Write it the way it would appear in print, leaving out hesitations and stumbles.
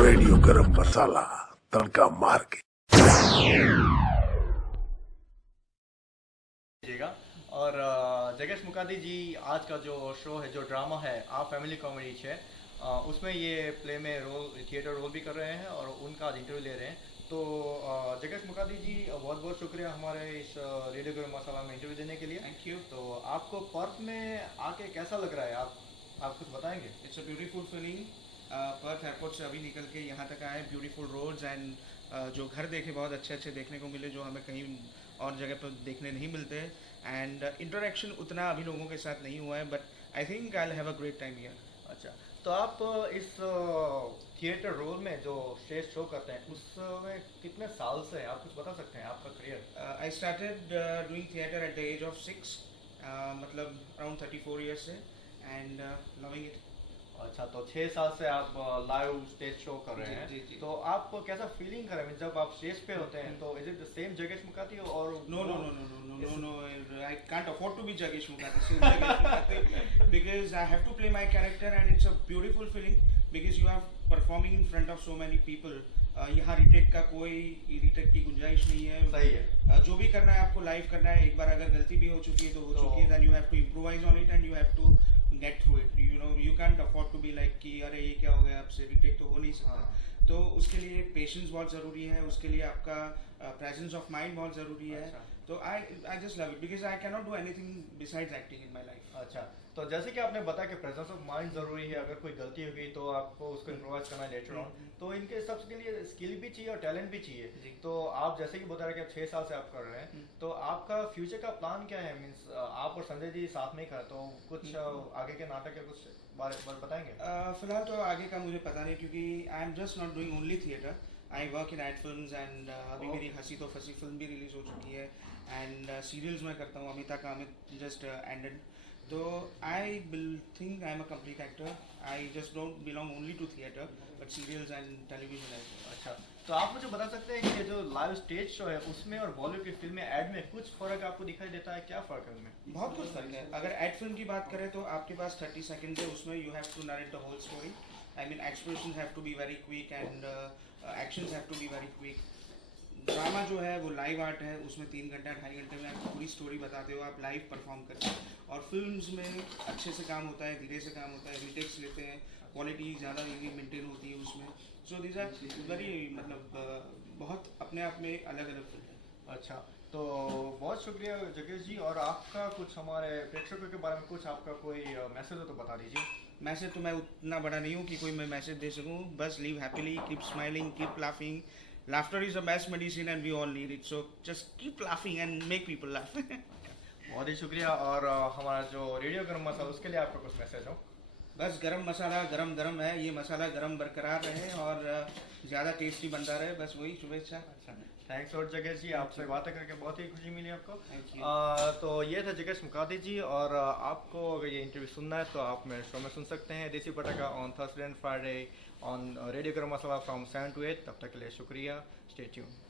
Radio गरम मसाला तड़का मार के लीजिएगा। और जगेश मुकाती जी, आज का जो शो है, जो ड्रामा है आप फैमिली कॉमेडी है, उसमें ये प्ले में रोल, थिएटर रोल भी कर रहे हैं और उनका आज इंटरव्यू ले रहे हैं। तो जगेश मुकाती जी, बहुत बहुत शुक्रिया हमारे इस रेडियो गरम मसाला में इंटरव्यू देने के लिए। Thank you. तो आपको पर्थ में आके कैसा लग रहा है, आप कुछ बताएंगे? It's a beautiful feeling. Perth airport से अभी निकल के यहाँ तक आए, ब्यूटीफुल रोड्स एंड जो घर देखे बहुत अच्छे अच्छे देखने को मिले, जो हमें कहीं और जगह पर देखने नहीं मिलते। एंड इंटरेक्शन उतना अभी लोगों के साथ नहीं हुआ है, but I think I have a great time here. अच्छा, तो आप इस थिएटर रोल में जो स्टेज शो करते हैं उसमें कितने साल से हैं? आप कुछ बता सकते हैं आपका career? I started doing theatre at the age of 6, मतलब अराउंड 34 ईयर्स से, एंड लविंग इट। अच्छा, तो 6 साल से आप लाइव स्टेज शो कर रहे हैं। जी, जी। तो आप कैसा फीलिंग कर रहे हैं जब आप स्टेज पे होते हैं? तो इज इट द सेम जगेश मुकाती और No, no, no, no, no, no, no, no. I can't afford to be Jagesh Mukherjee. So Jagesh Mukherjee, because I have to play my character, and it's a beautiful feeling because you are performing in front of so many people. यहाँ retake का कोई retake की गुंजाइश नहीं है। सही है। जो भी करना है आपको लाइव करना है। एक बार अगर गलती भी हो चुकी है तो हो चुकी है, then you have to improvise on it and you have to get through it. You know, you can't afford to be like कि अरे ये क्या हो गया, आपसे रिटेक तो हो नहीं सकता। तो उसके लिए पेशेंस बहुत ज़रूरी है, उसके लिए आपका प्रेजेंस ऑफ माइंड बहुत ज़रूरी है। तो I just love it because I can not do anything besides acting in my life. अच्छा, तो जैसे कि आपने बताया कि प्रेजेंस ऑफ माइंड ज़रूरी है, अगर कोई गलती हो गई तो आपको उसको इम्प्रोवाइज करना है लेटर ऑन। तो इनके सबके लिए स्किल भी चाहिए और टैलेंट भी चाहिए। तो आप जैसे कि बता रहे कि आप 6 साल से आप कर रहे हैं, तो आपका फ्यूचर का प्लान क्या है? मीन्स आप और संजय जी साथ में कर, तो कुछ आगे के नाटक या कुछ बारे बताएंगे? फिलहाल तो आगे का मुझे पता नहीं, क्योंकि I am just not doing only theatre. I work in ad films and अभी मेरी हंसी तो फंसी फिल्म भी रिलीज हो चुकी है, एंड सीरियल्स में करता हूँ। अमिता का अमित जस्ट एंडेड। तो I will think I am a complete actor. I just don't belong only to theatre but serials and television as well. अच्छा, तो आप मुझे बता सकते हैं कि जो लाइव स्टेज शो है उसमें और बॉलीवुड की फिल्म में ऐड में कुछ फर्क आपको दिखाई देता है? क्या फर्क है उनमें? बहुत कुछ फर्क है। अगर एड फिल्म की बात करें तो आपके पास 30 सेकंड है, उसमें you have to narrate the whole story. I mean expressions have to be very quick and actions have to be very quick. Drama जो है वो लाइव आर्ट है, उसमें 3 घंटा 2.5 घंटे में आप पूरी स्टोरी बताते हो, आप लाइव परफॉर्म करते हो। और फिल्म्स में अच्छे से काम होता है, धीरे से काम होता है, रिटेक्स लेते हैं, क्वालिटी ज़्यादा मेंटेन होती है उसमें। सो दीज आर वेरी, मतलब बहुत अपने आप में अलग अलग फिल्म है। अच्छा, तो बहुत शुक्रिया जगेश जी। और आपका कुछ हमारे प्रेक्षकों के बारे में कुछ आपका कोई मैसेज हो तो बता दीजिए। मैसेज तो मैं उतना बड़ा नहीं हूँ कि कोई मैं मैसेज दे सकूँ। बस live happily, keep smiling, keep laughing. Laughter is the best medicine and we all need it. So just keep laughing and make people laugh. बहुत ही शुक्रिया। और हमारा जो रेडियो गरम मसाला, उसके लिए आपका कुछ मैसेज हो? बस गरम मसाला गरम गरम है, ये मसाला गरम बरकरार रहे और ज़्यादा टेस्टी बनता रहे, बस वही शुभेच्छा। अच्छा, थैंक्स और जगेश जी, आपसे बातें करके बहुत ही खुशी मिली आपको। Thank you. तो ये था जगेश मुकाती जी। और आपको अगर ये इंटरव्यू सुनना है तो आप मेरे शो में सुन सकते हैं, देसी पटाखा, on Thursday and Friday on radio गरम मसाला फ्रॉम 7 to 8। तब तक के लिए शुक्रिया, स्टे ट्यून्ड।